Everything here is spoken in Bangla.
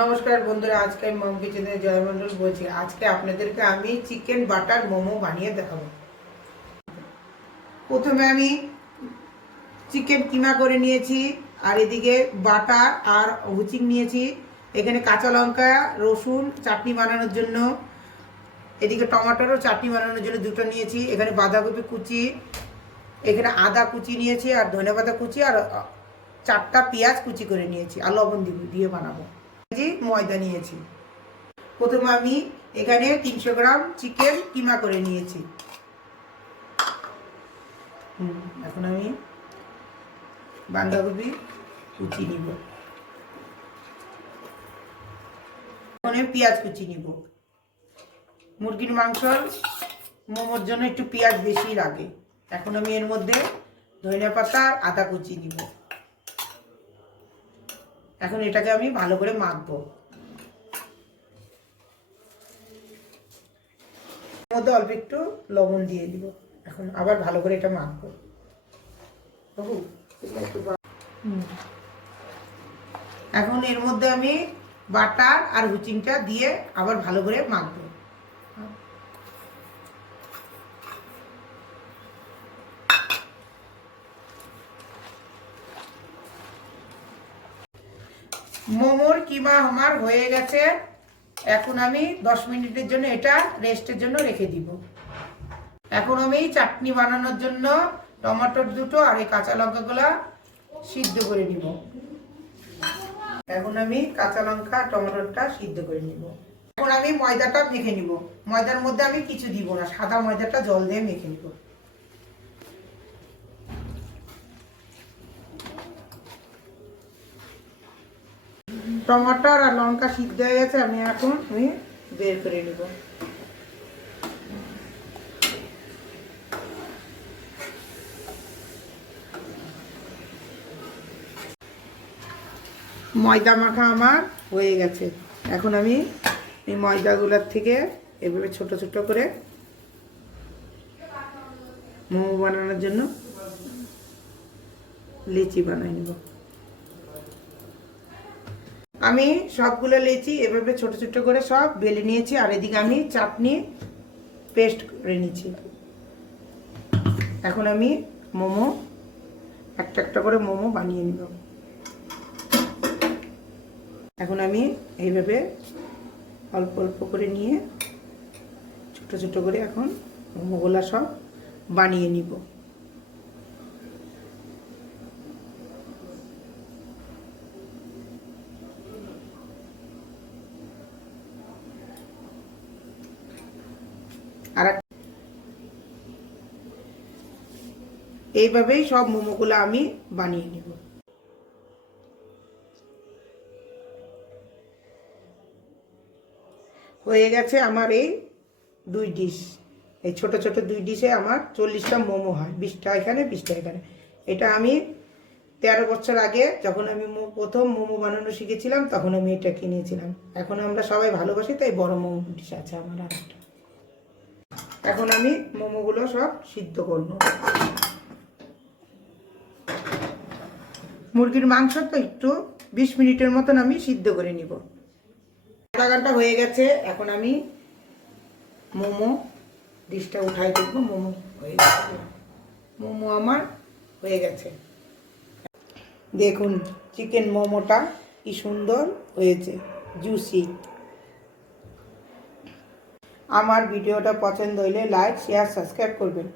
নমস্কার বন্ধুরা, আজকে আমি মম কিচেনে জয়মন্ডল বলছি। আজকে আপনাদেরকে আমি চিকেন বাটার মোমো বানিয়ে দেখাবো। প্রথমে আমি চিকেন কিমা করে নিয়েছি, আর এদিকে বাটার আর হুচিং নিয়েছি। এখানে কাঁচা লঙ্কা, রসুন চাটনি বানানোর জন্য, এদিকে টমেটোরও চাটনি বানানোর জন্য দুটো নিয়েছি। এখানে বাঁধাকপি কুচি, এখানে আদা কুচি নিয়েছি, আর ধনেপাতা কুচি, আর 4টা পেঁয়াজ কুচি করে নিয়েছি, আর লবণ দিয়ে বানাবো। ময়দা নিয়েছি। প্রথমে আমি এখানে 300 গ্রাম চিকেন কিমা করে নিয়েছি। এখন আমি বাঁধাকপি কুচি নিব, এখন পেঁয়াজ কুচি নিব। মুরগির মাংসর মোমোর জন্য একটু পেঁয়াজ বেশি লাগে। এখন আমি এর মধ্যে ধনেপাতা আদা কুচি নিব। এখন এটাকে আমি ভালো করে মাখবো। এর মধ্যে অল্প একটু লবণ দিয়ে দিব। এখন আবার ভালো করে এটা মাখবো। এখন এর মধ্যে আমি বাটার আর হুচিংটা দিয়ে আবার ভালো করে মাখবো। মোমোর কিমা আমার হয়ে গেছে। এখন আমি 10 মিনিটের জন্য এটা রেস্টের জন্য রেখে দিব। এখন আমি চাটনি বানানোর জন্য টমেটোর দুটো আর এই কাঁচা লঙ্কাগুলো সিদ্ধ করে নিব। এখন আমি কাঁচা লঙ্কা টমেটোটা সিদ্ধ করে নিব। এখন আমি ময়দাটা মেখে নিব। ময়দার মধ্যে আমি কিছু দিব না, সাদা ময়দাটা জল দিয়ে মেখে নিব। টমেটো আর লঙ্কা সিদ্ধ হয়ে গেছে, আমি বের করে নিব। ময়দা মাখা আমার হয়ে গেছে। এখন আমি এই ময়দাগুলোর থেকে এভাবে ছোট ছোট করে মোমো বানানোর জন্য লিচি বানাই নেব। আমি সবগুলো লিচি এভাবে ছোট ছোট করে সব বেলে নিয়েছি, আর এদিকে আমি চাটনি পেস্ট করে নিয়েছি। এখন আমি মোমো একটা একটা করে মোমো বানিয়ে নিব। এখন আমি এইভাবে অল্প অল্প করে নিয়ে ছোট ছোট করে এখন মোমোগুলা সব বানিয়ে নিব। আর এইভাবেই সব মোমোগুলো আমি বানিয়ে নিব। হয়ে গেছে আমার এই 2 ডিশ। এই ছোট ছোট 2 ডিশে আমার 40টা মোমো হয়, 20টা এখানে 20টা এখানে। এটা আমি 13 বছর আগে যখন আমি প্রথম মোমো বানানো শিখেছিলাম তখন আমি এটা কিনেছিলাম। এখন আমরা সবাই ভালোবাসি, তাই বড় মোমো ডিশ আছে আমার আরেকটা। এখন আমি মোমোগুলো সব সিদ্ধ করব। মুরগির মাংস তো একটু 20 মিনিটের মতন আমি সিদ্ধ করে নিব। আধা ঘন্টা হয়ে গেছে। এখন আমি মোমো ডিশটা উঠাই দেখবো। মোমো হয়ে গেছে। মোমো আমার হয়ে গেছে। দেখুন চিকেন মোমোটা কি সুন্দর হয়েছে, জুসি। আমার ভিডিওটা পছন্দ হলে লাইক, শেয়ার, সাবস্ক্রাইব করবেন।